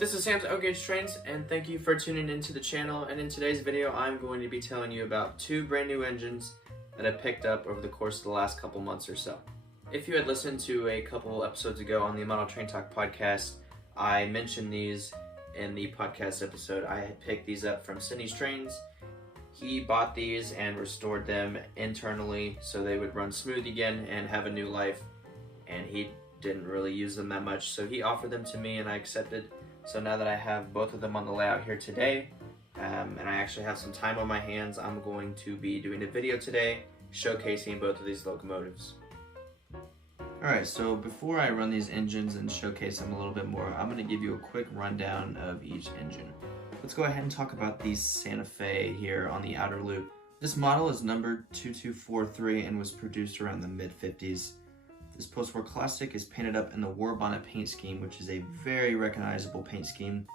This is Sam's Gauge Trains, and thank you for tuning into the channel. And in today's video, I'm going to be telling you about two brand new engines that I picked up over the course of the last couple months or so. If you had listened to a couple episodes ago on the Model Train Talk podcast, I mentioned these in the podcast episode. I had picked these up from Cindy's Trains. He bought these and restored them internally so they would run smooth again and have a new life, and he didn't really use them that much, so he offered them to me and I accepted. So now that I have both of them on the layout here today, and I actually have some time on my hands, I'm going to be doing a video today showcasing both of these locomotives. Alright, so before I run these engines and showcase them a little bit more, I'm going to give you a quick rundown of each engine. Let's go ahead and talk about the Santa Fe here on the outer loop. This model is numbered 2243 and was produced around the mid-50s. This post-war classic is painted up in the War Bonnet paint scheme, which is a very recognizable paint scheme.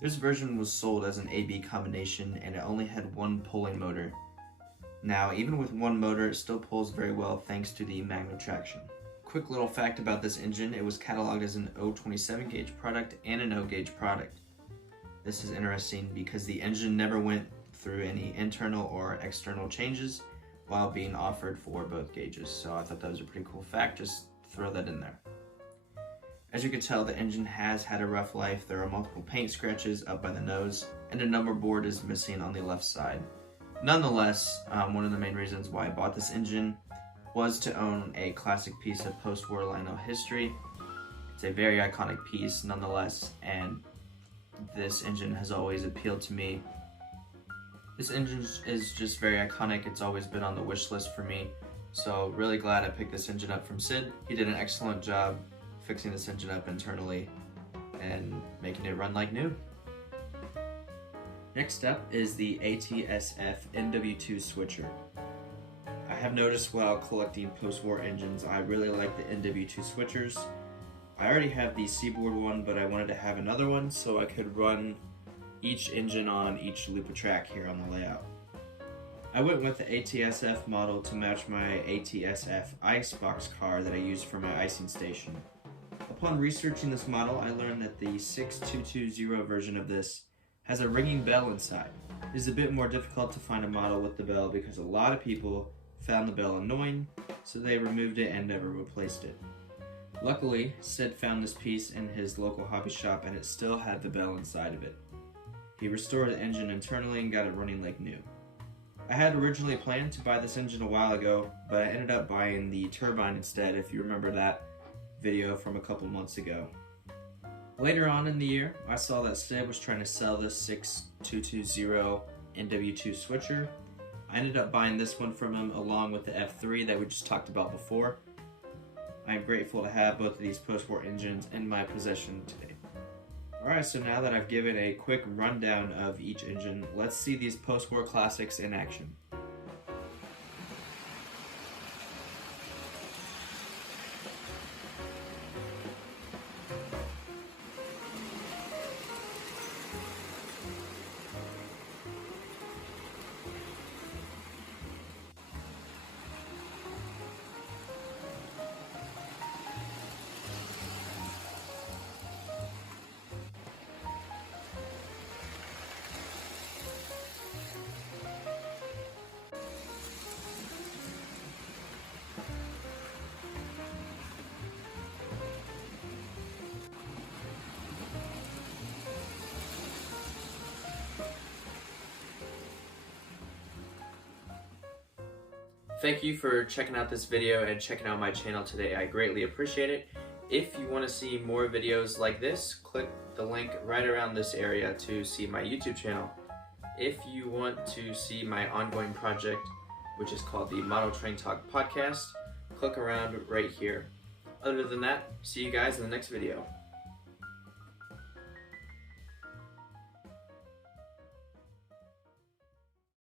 This version was sold as an AB combination and it only had one pulling motor. Now, even with one motor, it still pulls very well thanks to the Magnum traction. Quick little fact about this engine, it was cataloged as an 027 gauge product and an O gauge product. This is interesting because the engine never went through any internal or external changes while being offered for both gauges. So I thought that was a pretty cool fact, just throw that in there. As you can tell, the engine has had a rough life. There are multiple paint scratches up by the nose, and a number board is missing on the left side. Nonetheless, one of the main reasons why I bought this engine was to own a classic piece of post-war Lionel history. It's a very iconic piece nonetheless, and this engine has always appealed to me. This engine is just very iconic. It's always been on the wish list for me. So really glad I picked this engine up from Sid. He did an excellent job fixing this engine up internally and making it run like new. Next up is the ATSF NW2 switcher. I have noticed while collecting post-war engines, I really like the NW2 switchers. I already have the Seaboard one, but I wanted to have another one so I could run each engine on each loop of track here on the layout. I went with the ATSF model to match my ATSF icebox car that I use for my icing station. Upon researching this model, I learned that the 6220 version of this has a ringing bell inside. It is a bit more difficult to find a model with the bell because a lot of people found the bell annoying, so they removed it and never replaced it. Luckily, Sid found this piece in his local hobby shop and it still had the bell inside of it. He restored the engine internally and got it running like new. I had originally planned to buy this engine a while ago, but I ended up buying the turbine instead, if you remember that video from a couple months ago. Later on in the year, I saw that Sid was trying to sell this 6220 NW2 switcher. I ended up buying this one from him along with the F3 that we just talked about before. I am grateful to have both of these post-war engines in my possession today. Alright, so now that I've given a quick rundown of each engine, let's see these post-war classics in action. Thank you for checking out this video and checking out my channel today. I greatly appreciate it. If you want to see more videos like this, click the link right around this area to see my YouTube channel. If you want to see my ongoing project, which is called the Model Train Talk podcast, click around right here. Other than that, see you guys in the next video.